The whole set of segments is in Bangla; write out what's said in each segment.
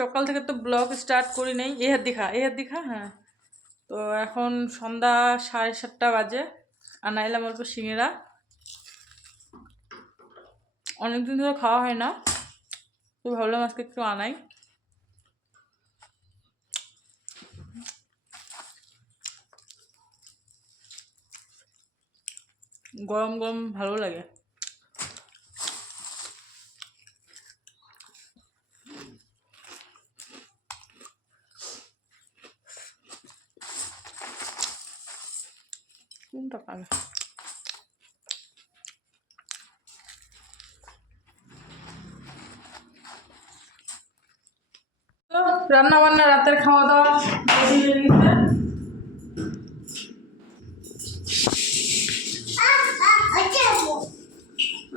সকাল থেকে তো ব্লগ স্টার্ট করি নাই। এ হাত দেখা হ্যাঁ। তো এখন সন্ধ্যা 7:30 বাজে, আনাইলাম অল্প সিঙ্গারা। অনেকদিন ধরে খাওয়া হয় না, তো ভাবলাম আজকে একটু আনাই। গরম গরম ভালো লাগে। কোনটা পাবে? রান্না বান্না, রাতের খাওয়া দাওয়া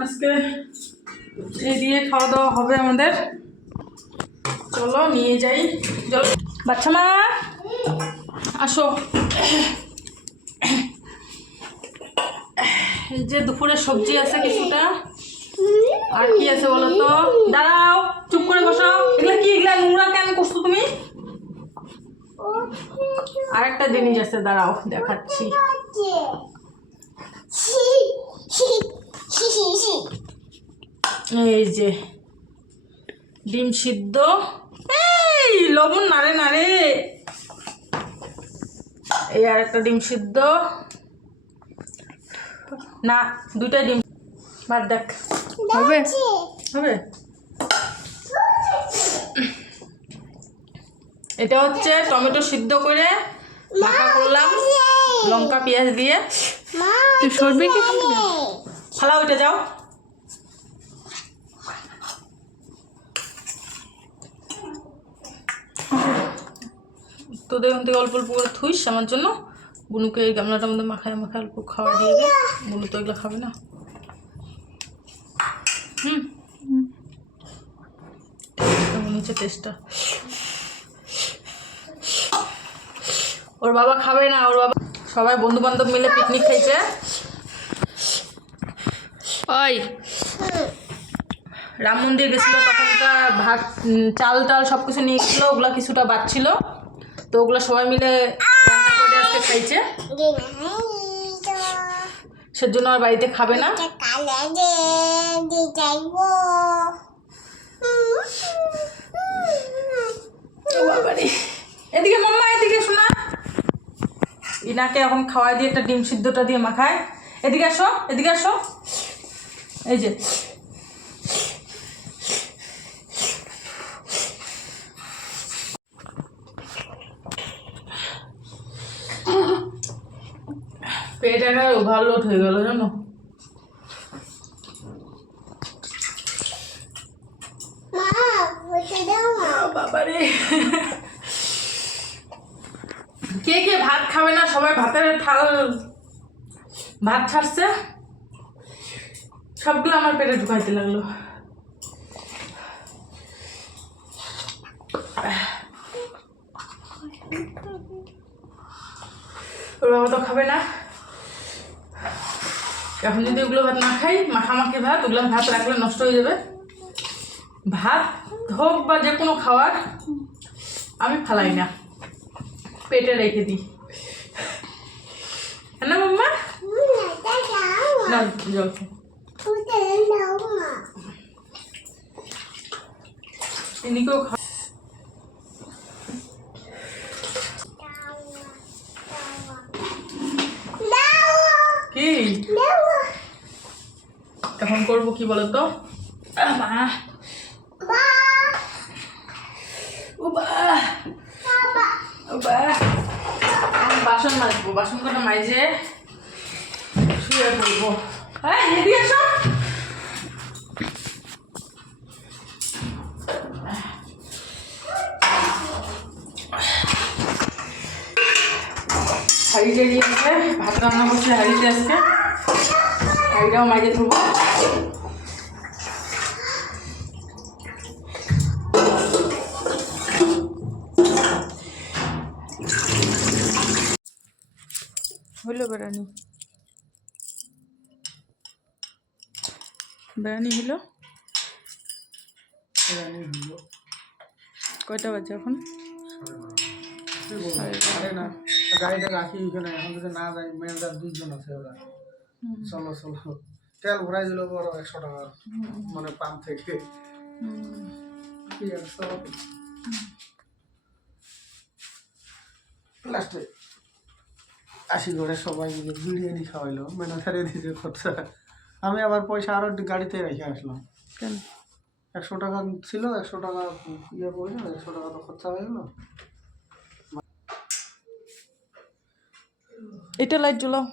আজকে এই দিয়ে খাওয়া দাওয়া হবে আমাদের। চলো নিয়ে যাই। চলো বাচ্চা মা আসো। এই যে দুপুরে সবজি আছে কিছুটা, আর কি আছে বলো তো? দাঁড়াও, চুপ করে বসো। এগুলা কি? এগুলা নোংরা কেন করছো তুমি? আরেকটা জিনিস আছে, দাঁড়াও দেখাচ্ছি। এই যে ডিম সিদ্ধ। এই লবণ নাড়ে নাড়ে। এই আর একটা ডিম সিদ্ধ না, দুইটা ডিম। ভাত দেখ হবে হবে। এটা হচ্ছে টমেটো সিদ্ধ করে মাখা করলাম লঙ্কা পেঁয়াজ দিয়ে। তুই সরবি কি? ফালা ওইটা যাও। তোদের ওখান থেকে অল্প অল্প করে থুইস আমার জন্য। বুনুকে এই গামলাটার মধ্যে মাখায় মাখায় অল্প খাওয়া দিয়ে দে। বুনু তো এগুলো খাবে না। কেমন হচ্ছে টেস্টটা? ওর বাবা খাবে না। ওর বাবা সবাই বন্ধু বান্ধব মিলে পিকনিক খাইছে। ওই রাম মন্দির গেছিলো, তখনকার ভাত চাল টাল সব কিছু নিয়ে গেছিলো। ওগুলা কিছুটা বাচ্ছিল, তো ওগুলো সবাই মিলে রান্না করে আজকে খাইছে। সেজন্য আর বাড়িতে খাবে না। এদিকে মাম্মা, এদিকে শোনা। ইনাকে এখন খাওয়াই দিয়ে একটা ডিম সিদ্ধটা দিয়ে মাখায়। এদিকে আসো, এদিকে আসো। এই যে পেট একটা ওভারলোড হয়ে গেল জানো। বাবারে, কে কে ভাত খাবে না? সবাই ভাতের থাল ভাত ছাড়ছে, সবগুলো আমার পেটে ঢুকাইতে লাগলো। ওর বাবা তো খাবে না। এখন যদি ওগুলো ভাত না খাই, মাখামাখি ভাত, ওগুলো ভাত রাখলে নষ্ট হয়ে যাবে। ভাত হোক বা যে কোনো খাবার আমি ফালাই না, পেটে রেখে দিই। না মাম্মা, না জল এদিকেও খা। কি এখন করবো কি বলতো? বাসন মাজবো, বাসন কটা মাইজে শুয়ে পড়বো। হ্যাঁ এদিকে এসো। হাঁড়ি টেড়ি আছে, ভাত রান্না করছে হাঁড়িতে আজকে। হাঁড়িটাও মাইজে ধরবো। হলো বেড়ানি, বেড়ানি হলো। কয়টা বাজে এখন? আরে না, গাড়িটা রাখি ওখানে, এখন যদি না যাই ম্যানেজার 2 জন আছে, ওরা চলো চলো তেল ভরাই দিল বড় 100 টাকা মানে পাম্প থেকে। ঠিক আছে চলো। লাস্টে 80 করে সবাই মিলে বিরিয়ানি খাওয়াইলো, ম্যানেজারে দিতে খরচা। আমি আবার পয়সা আরো গাড়িতে রেখে আসলাম। কেন? 100 টাকা ছিল, 100 টাকা ইয়ে পড়ে, 100 টাকা তো খরচা হয়ে গেল। এটা লাইট জ্বলাও।